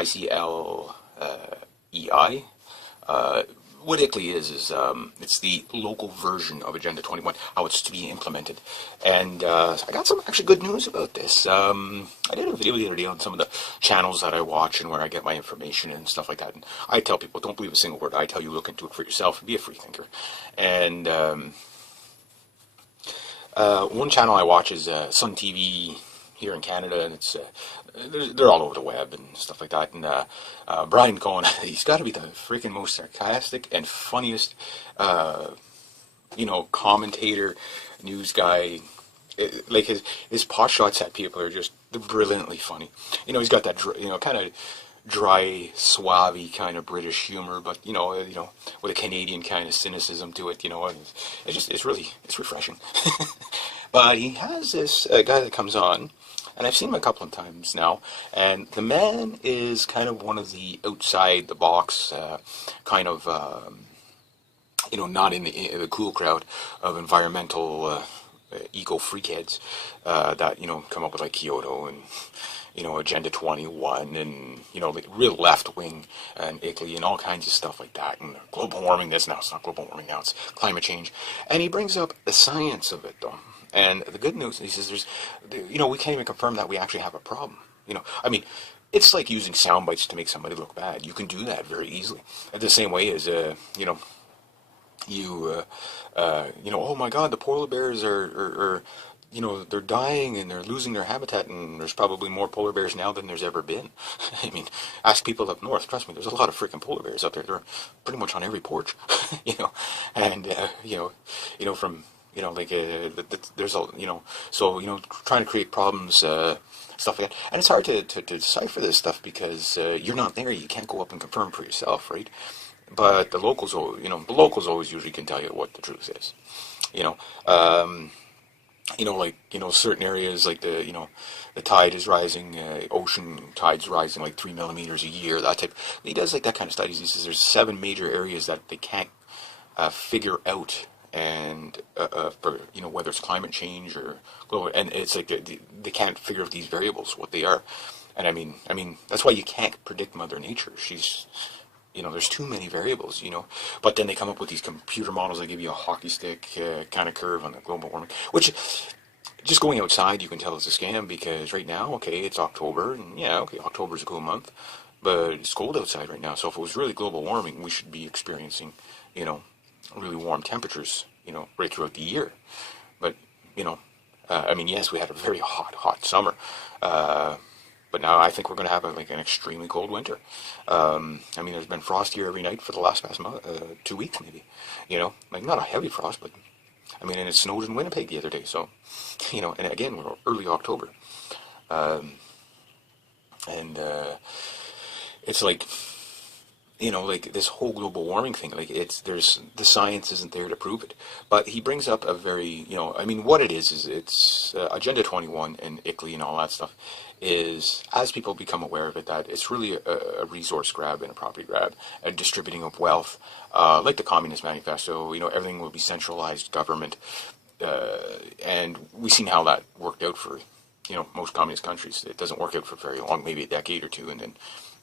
ICLEI. What ICLEI is it's the local version of Agenda 21, how it's to be implemented. And I got some actually good news about this. I did a video the other day on some of the channels that I watch and where I get my information and stuff like that. And I tell people, don't believe a single word I tell you, look into it for yourself and be a free thinker. And one channel I watch is Sun TV here in Canada, and it's they're all over the web and stuff like that. And Brian Cohen, he's got to be the freaking most sarcastic and funniest, commentator, news guy. Like his pot shots at people are just brilliantly funny. He's got that kind of dry, suave kind of British humor, but with a Canadian kind of cynicism to it. It's refreshing. But he has this guy that comes on, and I've seen him a couple of times now, and the man is kind of one of the outside the box kind of not in the cool crowd of environmental eco freakheads that come up with like Kyoto and Agenda 21 and like real left wing and ICLEI and all kinds of stuff like that, and global warming this. Now it's not global warming, now it's climate change. And he brings up the science of it though. And the good news is there's we can't even confirm that we actually have a problem. It's like using sound bites to make somebody look bad. You can do that very easily. The same way as oh my God, the polar bears are they're dying and they're losing their habitat, and there's probably more polar bears now than there's ever been. Ask people up north. Trust me, there's a lot of freaking polar bears up there. They're pretty much on every porch, and from there's a trying to create problems, stuff like that, and it's hard to decipher this stuff because you're not there. You can't go up and confirm for yourself, right? But the locals, always usually can tell you what the truth is, certain areas like the tide is rising, ocean tide's rising like 3 millimeters a year, that type. He does like that kind of studies. He says there's 7 major areas that they can't figure out, and for whether it's climate change or global, and it's like they can't figure out these variables, what they are. And I mean that's why you can't predict Mother Nature. She's there's too many variables, but then they come up with these computer models that give you a hockey stick kind of curve on the global warming, which just going outside you can tell it's a scam, because right now, okay, it's October, and October's a cool month, but it's cold outside right now. So if it was really global warming, we should be experiencing, really warm temperatures, right throughout the year. But, yes, we had a very hot summer, but now I think we're going to have an extremely cold winter. There's been frost here every night for the last 2 weeks, maybe. Not a heavy frost, but and it snowed in Winnipeg the other day. So, and again, we're early October, it's like, this whole global warming thing. The science isn't there to prove it. But he brings up a very, what it is it's Agenda 21 and ICLEI and all that stuff is, as people become aware of it, that it's really a resource grab and a property grab, a distributing of wealth, like the Communist Manifesto. Everything will be centralized government, and we've seen how that worked out for, most communist countries. It doesn't work out for very long, maybe a decade or two, and then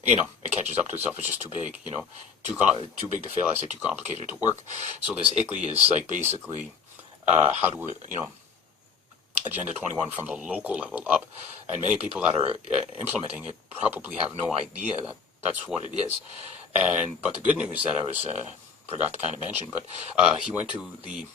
it catches up to itself. It's just too big, too big to fail. I say too complicated to work. So this ICLEI is like basically how do we, Agenda 21 from the local level up, and many people that are implementing it probably have no idea that that's what it is. But the good news that I forgot to kind of mention, but he went to the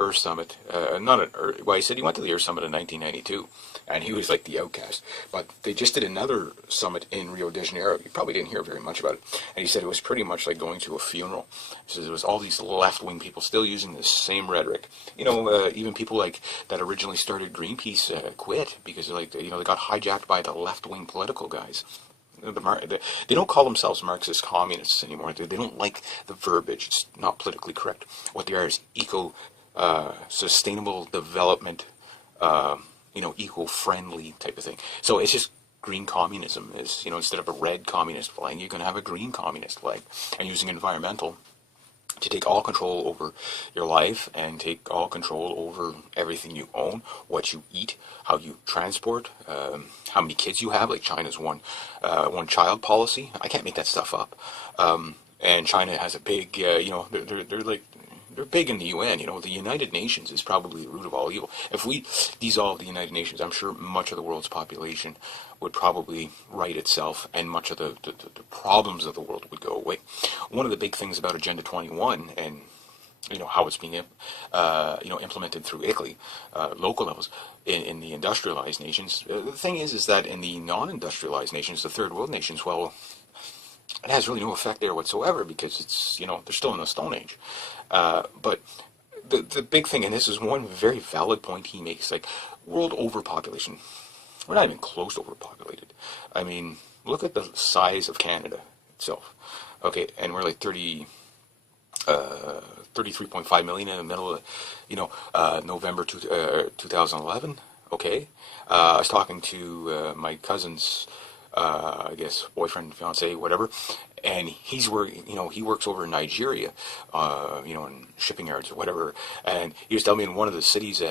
Earth Summit, he said he went to the Earth Summit in 1992, and he was like the outcast. But they just did another summit in Rio de Janeiro. You probably didn't hear very much about it. And he said it was pretty much like going to a funeral. He says there was all these left-wing people still using the same rhetoric. Even people like that originally started Greenpeace quit because they got hijacked by the left-wing political guys. They don't call themselves Marxist communists anymore. They don't like the verbiage. It's not politically correct. What they are is sustainable development, eco-friendly type of thing. So it's just green communism is, instead of a red communist flag, you're going to have a green communist flag, and using environmental to take all control over your life and take all control over everything you own, what you eat, how you transport, how many kids you have. Like China's one child policy. I can't make that stuff up. And China has a big, they're like, they're big in the UN. The United Nations is probably the root of all evil. If we dissolve the United Nations, I'm sure much of the world's population would probably right itself, and much of the problems of the world would go away. One of the big things about Agenda 21 and how it's being implemented through ICLEI, local levels in the industrialized nations. The thing is that in the non-industrialized nations, the third world nations, well, it has really no effect there whatsoever, because it's they're still in the Stone Age. But the big thing, and this is one very valid point he makes, like world overpopulation. We're not even close to overpopulated. I mean, look at the size of Canada itself. Okay, and we're like 33.5 million in the middle of November 2011. Okay, I was talking to my cousin's I guess boyfriend, fiance, whatever, and he's working. He works over in Nigeria, in shipping yards or whatever, and he was telling me in one of the cities.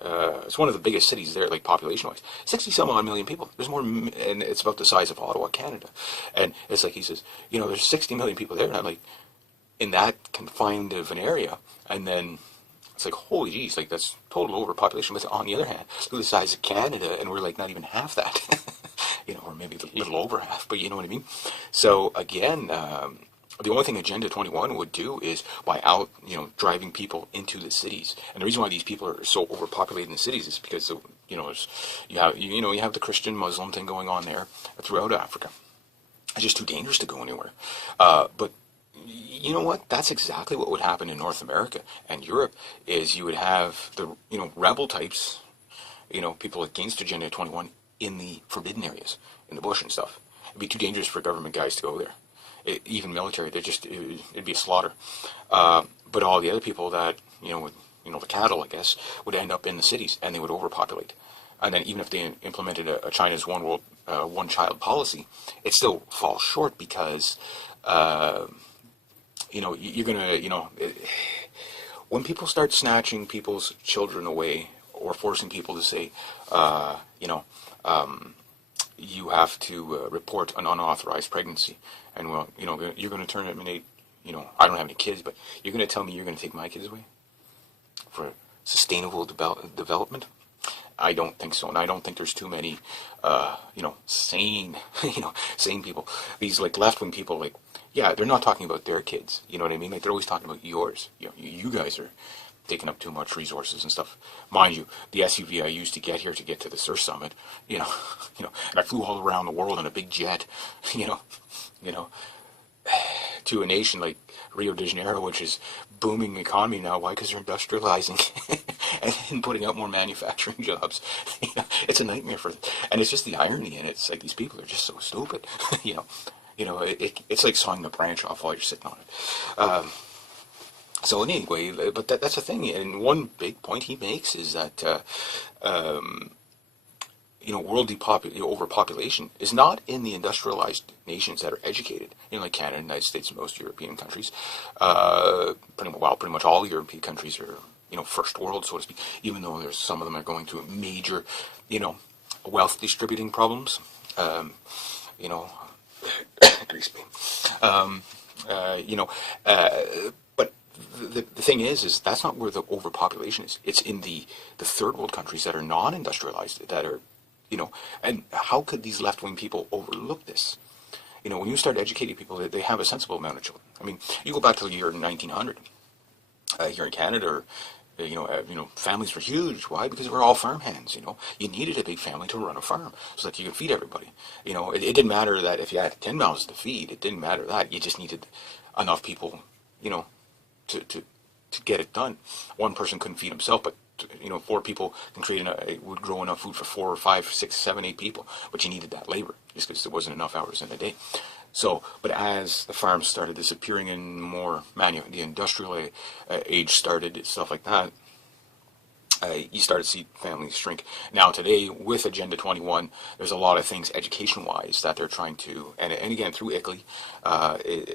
It's one of the biggest cities there, like population-wise. 60-some odd million people. There's more, and it's about the size of Ottawa, Canada. And it's like he says, there's 60 million people there, and I'm like, in that confined of an area, and then it's like, holy geez, like that's total overpopulation. But on the other hand, look at the size of Canada, and we're like not even half that, or maybe a little over half. But you know what I mean. So again, the only thing Agenda 21 would do is by driving people into the cities. And the reason why these people are so overpopulated in the cities is because you have the Christian Muslim thing going on there throughout Africa. It's just too dangerous to go anywhere. But you know what? That's exactly what would happen in North America and Europe. Is you would have the rebel types, people against Agenda 21 in the forbidden areas, in the bush and stuff. It'd be too dangerous for government guys to go there. Even military, it'd be a slaughter. But all the other people that, the cattle, I guess, would end up in the cities, and they would overpopulate. And then even if they implemented a China's one child policy, it still falls short because, you're gonna, when people start snatching people's children away or forcing people to say, you have to report an unauthorized pregnancy, and you're going to terminate. I don't have any kids, but you're going to tell me you're going to take my kids away for sustainable development? I don't think so, and I don't think there's too many, sane, sane people. These like left-wing people, like, yeah, they're not talking about their kids. You know what I mean? Like they're always talking about yours. You guys are taking up too much resources and stuff. Mind you, the SUV I used to get here to get to the Surf Summit, and I flew all around the world in a big jet, to a nation like Rio de Janeiro, which is booming economy now. Why? Because they're industrializing and putting out more manufacturing jobs. It's a nightmare for them. And it's just the irony in it. It's like these people are just so stupid. It's like sawing a branch off while you're sitting on it. So anyway, but that's the thing. And one big point he makes is that world overpopulation is not in the industrialized nations that are educated, like Canada, United States, and most European countries. Pretty much all European countries are, first world, so to speak, even though there's some of them are going through major, wealth distributing problems. Grease me. But the thing is that's not where the overpopulation is. It's in the third world countries that are non-industrialized, that are, and how could these left-wing people overlook this? When you start educating people, they have a sensible amount of children. I mean, you go back to the year 1900, here in Canada, families were huge. Why? Because we're all farmhands. You needed a big family to run a farm so that you could feed everybody. It didn't matter that if you had 10 mouths to feed. It didn't matter that. You just needed enough people, to get it done. One person couldn't feed himself, but 4 people would grow enough food for 4 or 5, 6, 7, 8 people. But you needed that labor just because there wasn't enough hours in the day. So, but as the farms started disappearing and more the industrial age started, stuff like that, you started to see families shrink. Now today, with Agenda 21, there's a lot of things education-wise that they're trying to, and again through ICLEI,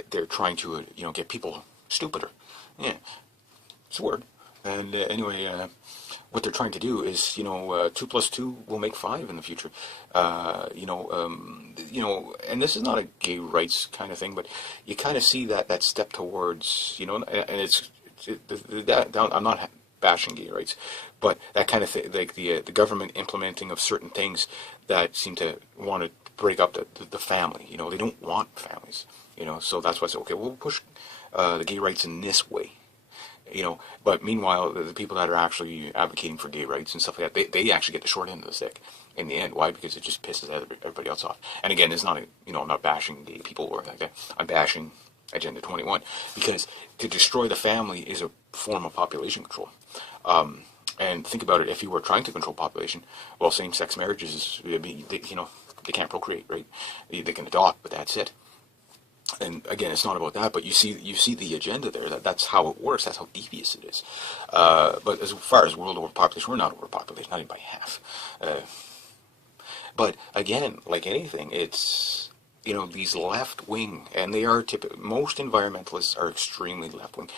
they're trying to get people stupider. Yeah, it's a word. And anyway, what they're trying to do is, 2 plus 2 will make 5 in the future. And this is not a gay rights kind of thing, but you kind of see that step towards, and I'm not bashing gay rights, but that kind of thing, like the government implementing of certain things that seem to want to break up the family. They don't want families. So that's why I said, okay, we'll push the gay rights in this way. But meanwhile, the people that are actually advocating for gay rights and stuff like that, they actually get the short end of the stick in the end. Why? Because it just pisses everybody else off. And again, it's not I'm not bashing gay people or like that. I'm bashing Agenda 21 because to destroy the family is a form of population control. And think about it: if you were trying to control population, well, same-sex marriages, they can't procreate, right? They can adopt, but that's it. And again, it's not about that, but you see the agenda there. That's how it works. That's how devious it is. But as far as world overpopulation, we're not overpopulated, not even by half. But again, like anything, it's these left wing, and they are most environmentalists are extremely left wing.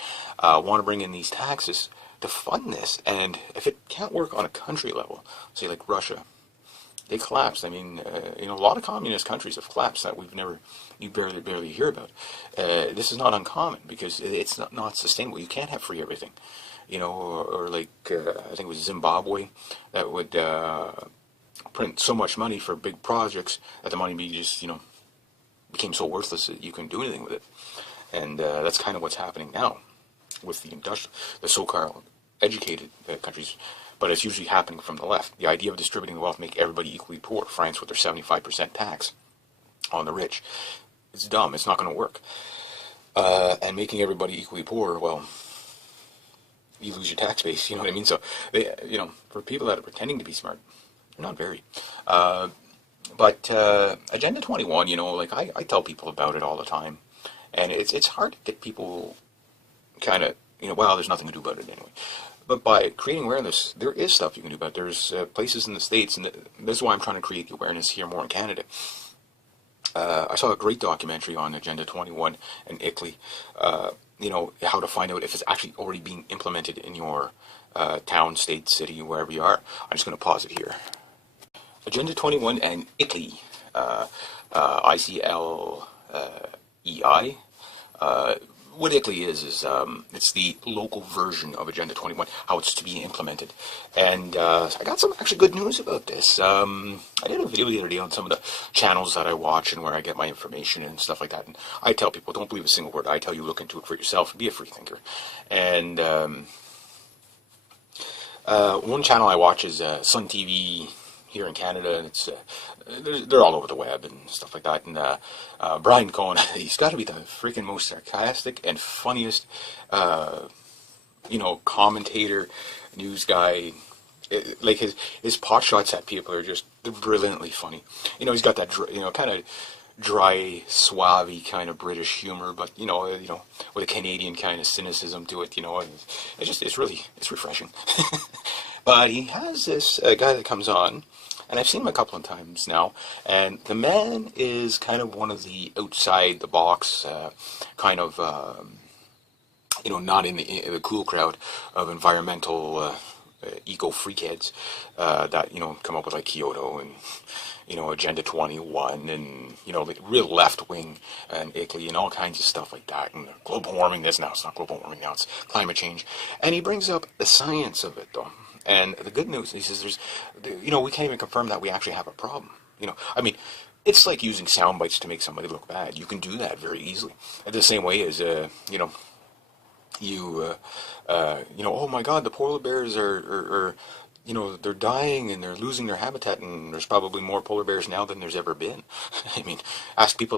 Want to bring in these taxes to fund this, and if it can't work on a country level, say like Russia. They collapsed. I mean, a lot of communist countries have collapsed that you barely hear about. This is not uncommon because it's not sustainable. You can't have free everything, or like I think it was Zimbabwe that would print so much money for big projects that the money became so worthless that you couldn't do anything with it. And that's kind of what's happening now with the so-called educated countries. But it's usually happening from the left. The idea of distributing the wealth make everybody equally poor. France with their 75% tax on the rich. It's dumb. It's not going to work. And making everybody equally poor, well, you lose your tax base. You know what I mean? So, for people that are pretending to be smart, they're not very. But Agenda 21, I tell people about it all the time. And it's hard to get people kind of, well, there's nothing to do about it anyway. But by creating awareness, there is stuff you can do about it. There's places in the States, and this is why I'm trying to create the awareness here more in Canada. I saw a great documentary on Agenda 21 and ICLEI, how to find out if it's actually already being implemented in your town, state, city, wherever you are. I'm just going to pause it here. Agenda 21 and ICLEI, ICLEI. What ICLEI is it's the local version of Agenda 21, how it's to be implemented. And I got some actually good news about this. I did a video the other day on some of the channels that I watch and where I get my information and stuff like that. And I tell people, don't believe a single word I tell you, look into it for yourself, and be a free thinker. And one channel I watch is Sun TV here in Canada, and it's they're all over the web and stuff like that. And Brian Cohen, he's got to be the freaking most sarcastic and funniest, commentator, news guy. Like his pot shots at people are they're brilliantly funny. He's got that kind of dry, suave kind of British humor, but with a Canadian kind of cynicism to it. It's refreshing. But he has this guy that comes on, and I've seen him a couple of times now, and the man is kind of one of the outside the box kind of not in the cool crowd of environmental eco freakheads that come up with like Kyoto and Agenda 21 and like real left wing and ICLEI and all kinds of stuff like that, and global warming. It's not global warming now, it's climate change. And he brings up the science of it though. And the good news is we can't even confirm that we actually have a problem. It's like using sound bites to make somebody look bad. You can do that very easily. The same way as oh my God, the polar bears are they're dying and they're losing their habitat, and there's probably more polar bears now than there's ever been. Ask people